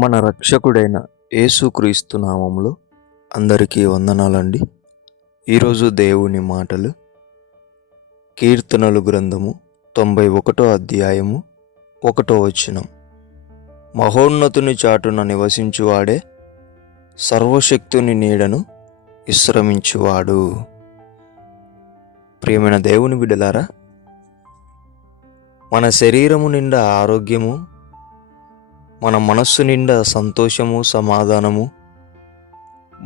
మన రక్షకుడైన యేసుక్రీస్తు నామములో అందరికీ వందనాలండి. ఈరోజు దేవుని మాటలు కీర్తనలు గ్రంథము 91 అధ్యాయము 1 వచనం. మహోన్నతుని చాటున నివసించువాడే సర్వశక్తుని నీడను విశ్రమించువాడు. ప్రియమైన దేవుని బిడ్డలారా, మన శరీరము నిండా ఆరోగ్యము, మన మనస్సు నిండా సంతోషము, సమాధానము,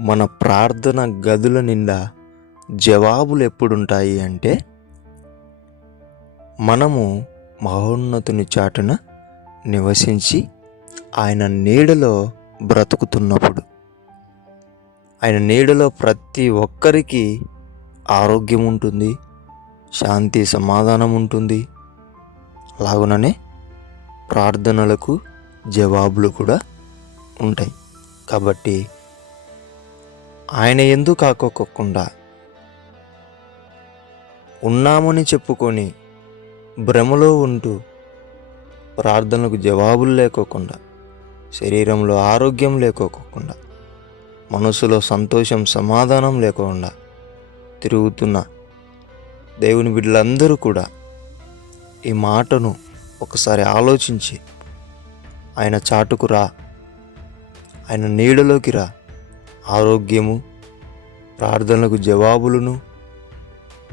మన ప్రార్థన గదుల నిండా జవాబులు ఎప్పుడుంటాయి అంటే మనము మహోన్నతుని చాటున నివసించి ఆయన నీడలో బ్రతుకుతున్నప్పుడు. ఆయన నీడలో ప్రతి ఒక్కరికి ఆరోగ్యం ఉంటుంది, శాంతి సమాధానం ఉంటుంది. అలాగుననే ప్రార్థనలకు జవాబులు కూడా ఉంటాయి. కాబట్టి ఆయన యందు కాకోకుండా ఉన్నామని చెప్పుకొని భ్రమలో ఉంటూ ప్రార్థనలకు జవాబులు లేకోకుండా, శరీరంలో ఆరోగ్యం లేకోకుండా, మనసులో సంతోషం సమాధానం లేకుండా తిరుగుతున్న దేవుని బిడ్డలందరూ కూడా ఈ మాటను ఒకసారి ఆలోచించి ఆయన చాటుకు రా, ఆయన నీడలోకి రా. ఆరోగ్యము, ప్రార్థనలకు జవాబులను,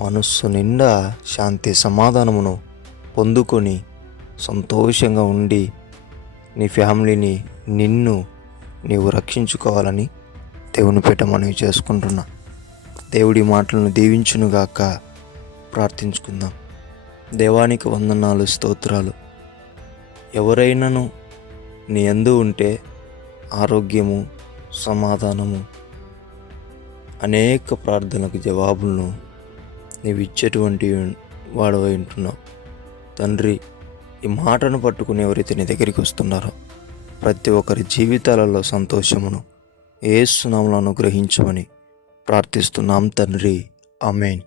మనస్సు నిండా శాంతి సమాధానమును పొందుకొని సంతోషంగా ఉండి నీ ఫ్యామిలీని, నిన్ను నీవు రక్షించుకోవాలని దేవుని పేట మనవి చేసుకుంటున్నా. దేవుడి మాటలను దీవించునుగాక. ప్రార్థించుకుందాం. దేవానికి వందనాలు, స్తోత్రాలు. ఎవరైనాను నీ యందు ఉంటే ఆరోగ్యము, సమాధానము, అనేక ప్రార్థనలకు జవాబులను నీవు ఇచ్చేటువంటి వాడవై ఉంటున్నావు తండ్రి. ఈ మాటను పట్టుకుని ఎవరైతే నీ దగ్గరికి వస్తున్నారో ప్రతి ఒక్కరి జీవితాలలో సంతోషమును యేసు నామములో అనుగ్రహించమని ప్రార్థిస్తున్నాం తండ్రి. ఆమేన్.